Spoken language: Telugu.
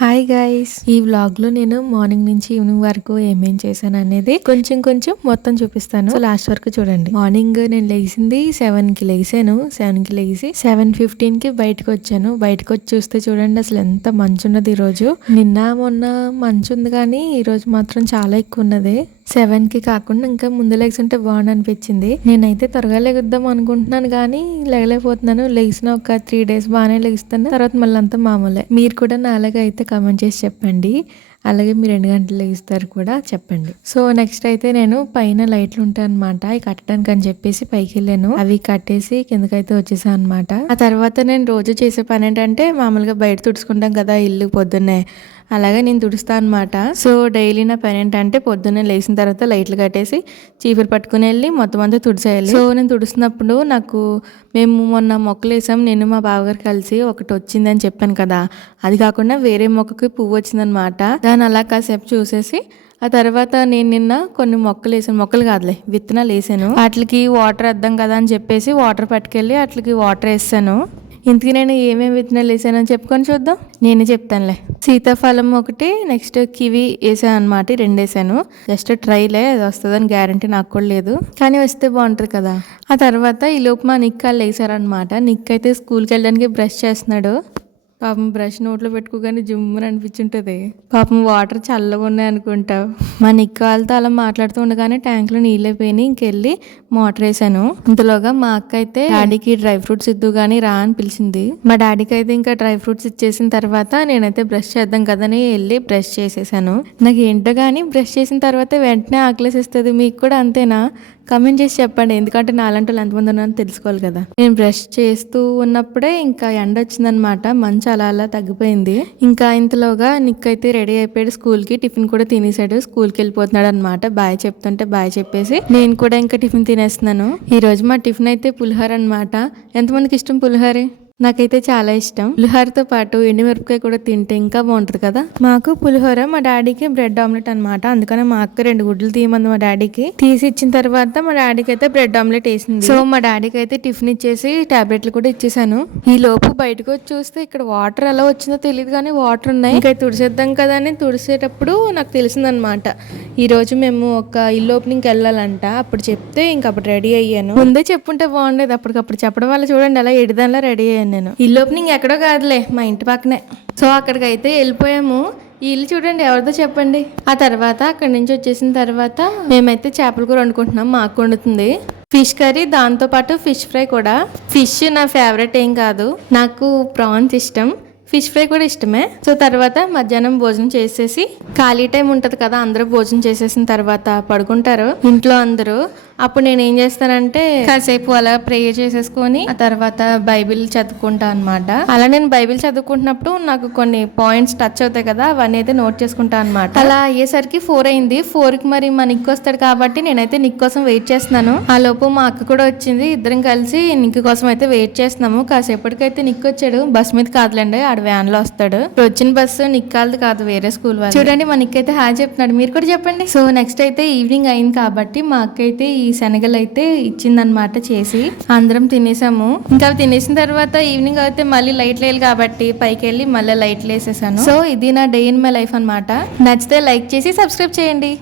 హాయ్ గైస్, ఈ వ్లాగ్ లో నేను మార్నింగ్ నుంచి ఈవినింగ్ వరకు ఏమేం చేశాను అనేది కొంచెం మొత్తం చూపిస్తాను. సో లాస్ట్ వరకు చూడండి. మార్నింగ్ నేను లేచింది 7 కి లేసాను. 7 కి లేచి 7:15 కి బయటకు వచ్చాను. బయటకు వచ్చి చూస్తే చూడండి అసలు ఎంత మంచు ఉన్నది ఈ రోజు. నిన్న మొన్న మంచు ఉంది కానీ ఈ రోజు మాత్రం చాలా ఎక్కువ ఉన్నది. 7 కి కాకుండా ఇంకా ముందు లెగ్సుంటే బాగుండు అనిపించింది. నేనైతే త్వరగా లెగుద్దాం అనుకుంటున్నాను కానీ లేగలేకపోతున్నాను. లెగిసిన ఒక 3 days బాగానే లెగిస్తాను, తర్వాత మళ్ళీ అంతా మామూలే. మీరు కూడా నా అలాగే అయితే కామెంట్ చేసి చెప్పండి. అలాగే మీరు 2 గంటలు లెగిస్తారు కూడా చెప్పండి. సో నెక్స్ట్ అయితే నేను పైన లైట్లు ఉంటాయి అనమాట, అవి కట్టడానికి అని చెప్పేసి పైకి వెళ్ళాను. అవి కట్టేసి కిందకైతే వచ్చేసాను అనమాట. ఆ తర్వాత నేను రోజు చేసే పని ఏంటంటే మామూలుగా బయట తుడుచుకుంటాం కదా ఇల్లు పొద్దున్నే, అలాగే నేను తుడుస్తాను అనమాట. సో డైలీ నా పని ఏంటంటే పొద్దున్నే లేచిన తర్వాత లైట్లు కట్టేసి చీపురు పట్టుకుని వెళ్ళి మొత్తం అంతా తుడిచేయాలి. సో నేను తుడుస్తున్నప్పుడు మేము మొన్న మొక్కలు వేసాం, నేను మా బావగారు కలిసి ఒకటి వచ్చిందని చెప్పాను కదా, అది కాకుండా వేరే మొక్కకి పువ్వు వచ్చిందనమాట. దాన్ని అలా కాసేపు చూసేసి ఆ తర్వాత నేను నిన్న కొన్ని మొక్కలు వేసాను, మొక్కలు కాదులే విత్తనాలు వేసాను. వాటికి వాటర్ వేద్దాం కదా అని చెప్పేసి వాటర్ పట్టుకెళ్ళి వాటికి వాటర్ వేసాను. ఇంతకీ నేను ఏమేమి విత్తనాలు వేసానని చెప్పుకొని చూద్దాం. నేనే చెప్తానులే. సీతాఫలం ఒకటి, నెక్స్ట్ కివి వేసాను అనమాట. 2 వేసాను. జస్ట్ ట్రైలే, అది వస్తుందని గ్యారంటీ నాకు కూడా లేదు, కానీ వస్తే బాగుంటుంది కదా. ఆ తర్వాత ఈ లోపు మా నిక్ వాళ్ళు వేసారనమాట. నిక్ అయితే స్కూల్కి వెళ్ళడానికి బ్రష్ చేస్తున్నాడు. పాపం బ్రష్ నోట్లో పెట్టుకోగానే జుమ్ముని అనిపించుంటది. పాపం వాటర్ చల్లగా ఉన్నాయి అనుకుంటా. మా నిక్క వాళ్ళతో అలా మాట్లాడుతూ ఉండగానే ట్యాంక్లో నీళ్ళైపోయినాయి. ఇంకెళ్ళి మోటార్ వేసాను. ఇంతలోగా మా అక్క అయితే డాడీకి డ్రై ఫ్రూట్స్ ఇద్దు గానీ రా అని పిలిచింది. మా డాడీకి అయితే ఇంకా డ్రై ఫ్రూట్స్ ఇచ్చేసిన తర్వాత నేనైతే బ్రష్ చేద్దాం కదని వెళ్ళి బ్రష్ చేసేసాను. నాకు ఏంటో కానీ బ్రష్ చేసిన తర్వాత వెంటనే ఆకలేసేస్తుంది. మీకు కూడా అంతేనా? కమెంట్ చేసి చెప్పండి, ఎందుకంటే నాలంటి వాళ్ళు ఎంతమంది ఉన్నారో తెలుసుకోవాలి కదా. నేను బ్రష్ చేస్తూ ఉన్నప్పుడే ఇంకా ఎండ వచ్చిందనమాట. మంచు అలా తగ్గిపోయింది. ఇంకా ఇంతలోగా నిక్ అయితే రెడీ అయిపోయాడు స్కూల్కి. టిఫిన్ కూడా తినేసాడు, స్కూల్కి వెళ్ళిపోతున్నాడు అనమాట. బాయ్ చెప్తుంటే బాయ్ చెప్పేసి నేను కూడా ఇంకా టిఫిన్ తినేస్తున్నాను. ఈ రోజు మా టిఫిన్ అయితే పులిహోర అనమాట. ఎంతమందికి ఇష్టం పులిహోర? నాకైతే చాలా ఇష్టం. పులిహోరతో పాటు ఎండుమిరపకాయ కూడా తింటే ఇంకా బాగుంటది కదా. మాకు పులిహోర, మా డాడీకి బ్రెడ్ ఆమ్లెట్ అనమాట. అందుకని మా అక్క 2 గుడ్లు తీయమంది మా డాడీకి. తీసి ఇచ్చిన తర్వాత మా డాడీకి అయితే బ్రెడ్ ఆమ్లెట్ వేసింది. సో మా డాడీకి అయితే టిఫిన్ ఇచ్చేసి టాబ్లెట్లు కూడా ఇచ్చేసాను. ఈ లోపు బయటకు వచ్చి చూస్తే ఇక్కడ వాటర్ ఎలా వచ్చిందో తెలియదు కానీ వాటర్ ఉన్నాయి. ఇంకా తుడిసేద్దాం కదా అని తుడిసేటప్పుడు నాకు తెలిసిందనమాట, ఈ రోజు మేము ఒక ఇల్లు ఓపెనింగ్కి వెళ్ళాలంట. అప్పుడు చెప్తే అప్పుడు రెడీ అయ్యాను. ముందే చెప్పుంటే బాగుండేది. అప్పటికప్పుడు చెప్పడం వల్ల చూడండి అలా ఎడిదానిలా రెడీ అయ్యాను నేను. ఇల్లు ఓపెనింగ్ ఎక్కడో కాదులే, మా ఇంటి పక్కనే. సో అక్కడికి అయితే వెళ్ళిపోయాము. ఈ ఇల్లు చూడండి ఎవరితో చెప్పండి. ఆ తర్వాత అక్కడి నుంచి వచ్చేసిన తర్వాత మేమైతే చేపల కూర వండుకుంటున్నాం. మా అక్క వండుతుంది ఫిష్ కర్రీ, దాంతో పాటు ఫిష్ ఫ్రై కూడా. ఫిష్ నా ఫేవరెట్ ఏం కాదు, నాకు ప్రాన్స్ ఇష్టం, ఫిష్ ఫ్రై కూడా ఇష్టమే. సో తర్వాత మధ్యాహ్నం భోజనం చేసేసి ఖాళీ టైం ఉంటది కదా, అందరూ భోజనం చేసేసిన తర్వాత పడుకుంటారు ఇంట్లో అందరూ. అప్పుడు నేను ఏం చేస్తానంటే కాసేపు అలా ప్రేయర్ చేసేసుకొని ఆ తర్వాత బైబిల్ చదువుకుంటా అనమాట. అలా నేను బైబిల్ చదువుకుంటున్నప్పుడు నాకు కొన్ని పాయింట్స్ టచ్ అవుతాయి కదా, అవన్నీ అయితే నోట్ చేసుకుంటా అనమాట. అలా అయ్యేసరికి 4 అయింది. 4కి మరి మా నిక్ వస్తాడు కాబట్టి నేనైతే నిక్ కోసం వెయిట్ చేస్తున్నాను. ఆ లోపు మా అక్క కూడా వచ్చింది. ఇద్దరం కలిసి నిక్ కోసం అయితే వెయిట్ చేస్తున్నాము. కాసేపటికైతే నిక్ వచ్చాడు. బస్ మీద కాదులేండి, వ్యాన్ లో వస్తాడు. వచ్చిన బస్సు నిక్కాలది కాదు, వేరే స్కూల్ వాళ్ళు. చూడండి మా నిక్ అయితే హాయ్ చెప్తున్నాడు, మీరు కూడా చెప్పండి. సో నెక్స్ట్ అయితే ఈవినింగ్ అయింది కాబట్టి మా అక్క అయితే ఈ శనగలు అయితే ఇచ్చిందనమాట చేసి. అందరం తినేసాము. ఇంకా తినేసిన తర్వాత ఈవినింగ్ అయితే మళ్ళీ లైట్లు వేయాలి కాబట్టి పైకి వెళ్ళి మళ్ళీ లైట్లు వేసేసాను. సో ఇది నా డే ఇన్ మై లైఫ్ అనమాట. నచ్చితే లైక్ చేసి సబ్స్క్రైబ్ చేయండి.